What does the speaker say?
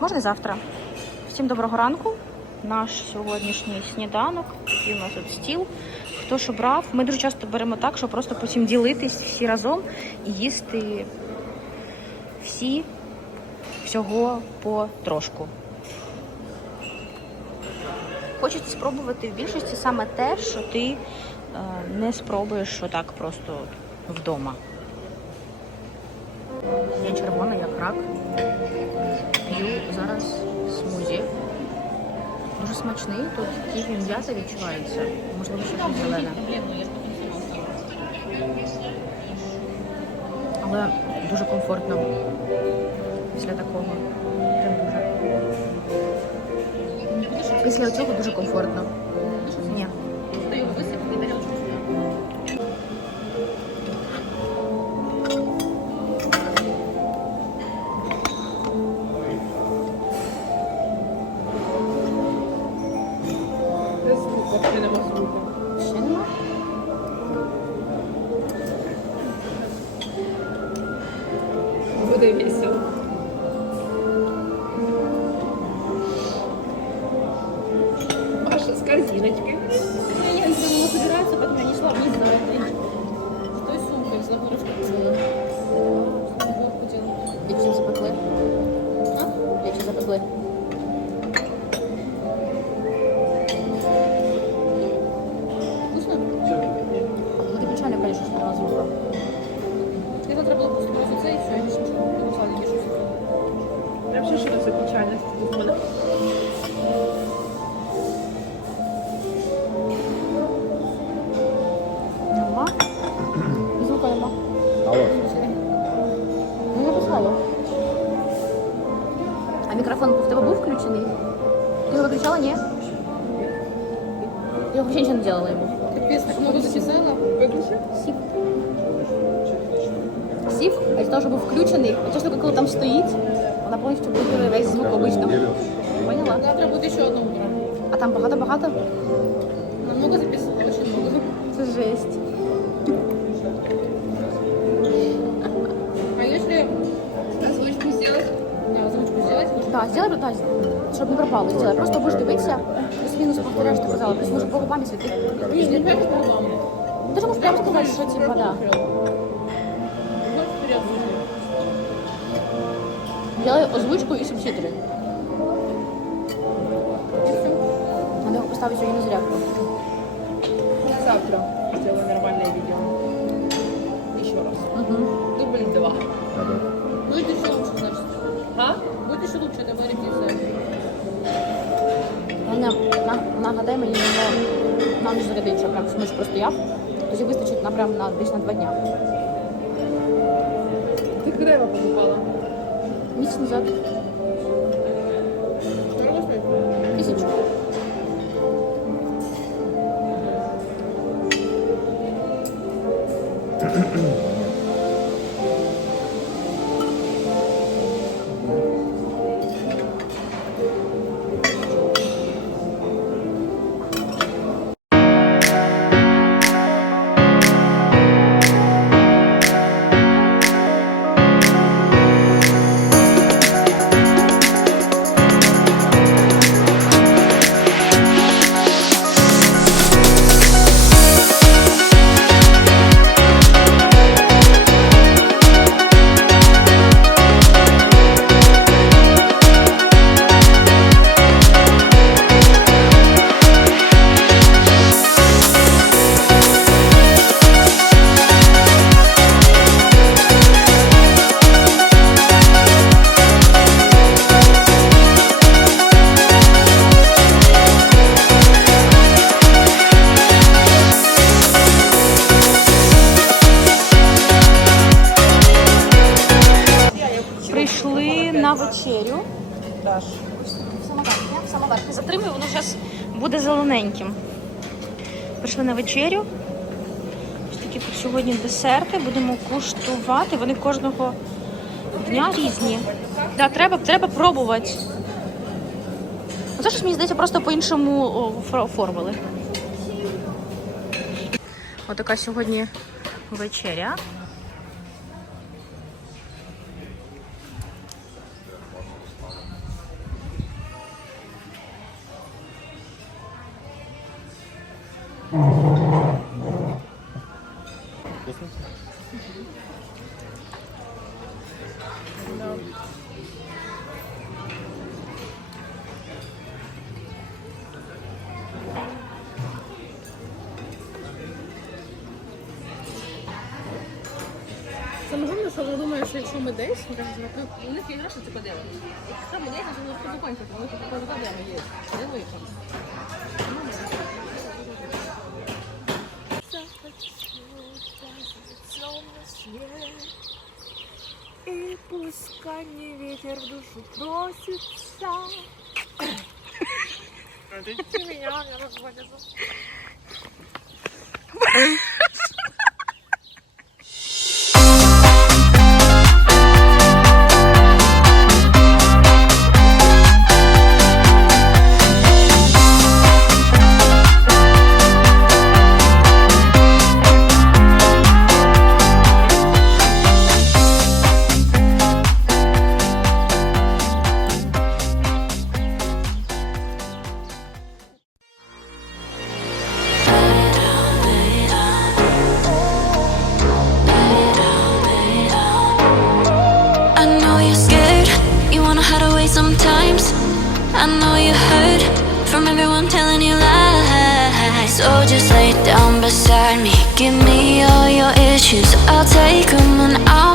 Можна завтра. Всім доброго ранку. Наш сьогоднішній сніданок. Такий у нас тут стіл. Хто що брав. Ми дуже часто беремо так, щоб просто потім ділитись всі разом і їсти всі всього по трошку. Хочеться спробувати в більшості саме те, що ти е, не спробуєш отак просто вдома. Я червона, як рак. П'ю зараз смузі. Дуже смачний, тут ківі м'ята відчувається. Можливо, ще щось зелене. Але дуже комфортно після такого. Після цього дуже комфортно. Ще нема смута. Ще нема? Буде весело. Маша с корзиночкой. Ну, я не думала не шла вниз на С той сумкой забыла, что купила. Я что запекла? А? Я что? А мікрофон в тебе був включений? Ти його виключала? Я вообще нічого не делала йому. Капець, так много записала. Сів, а з того, що був включений, а часто, коли там стоїть, вона повністю блокує весь звук обично. Поняла? Завтра буде ще одно утро. А там багато-багато? Намного записала, щоб не пропало, сделай. Просто будеш дивитися, плюс-мінус повторяєш, ти казала, плюс може по губам світить. Не, не прямо по губам. Ти ж можеш прямо сказати, що типа, да. Вот вперед. Делай озвучку і субтитри. Надо його поставити сьогодні на зарядку. Завтра сделаю нормальное видео. Еще раз. Угу. Дубль два. Будет еще лучше, значит. А? Будет еще лучше, На- нагадай мені його нам не зарядить, щоб прям смич простояв. Тоді вистачить на прям на десь на два дня. Ты когда его покупала? Місяць назад. Самовар, я самовар. Ти затримуй, воно зараз буде зелененьким. Прийшли на вечерю. Ось такі тут сьогодні десерти. Будемо куштувати. Вони кожного дня різні. Да, треба, треба пробувати. Оце щось, мені здається, просто по-іншому оформили. Отака сьогодні вечеря. Саме головне, що вона думає, що якщо ми десь, ну, у них є гроші, це. Якщо ми десь, то ми зупинку, тому що подели є. Де пускай мне ветер в душу просится. Ты меня, меня разводится. Know you're scared, you wanna hide away sometimes. I know you heard from everyone telling you lies. So just lay down beside me, give me all your issues. I'll take them and I'll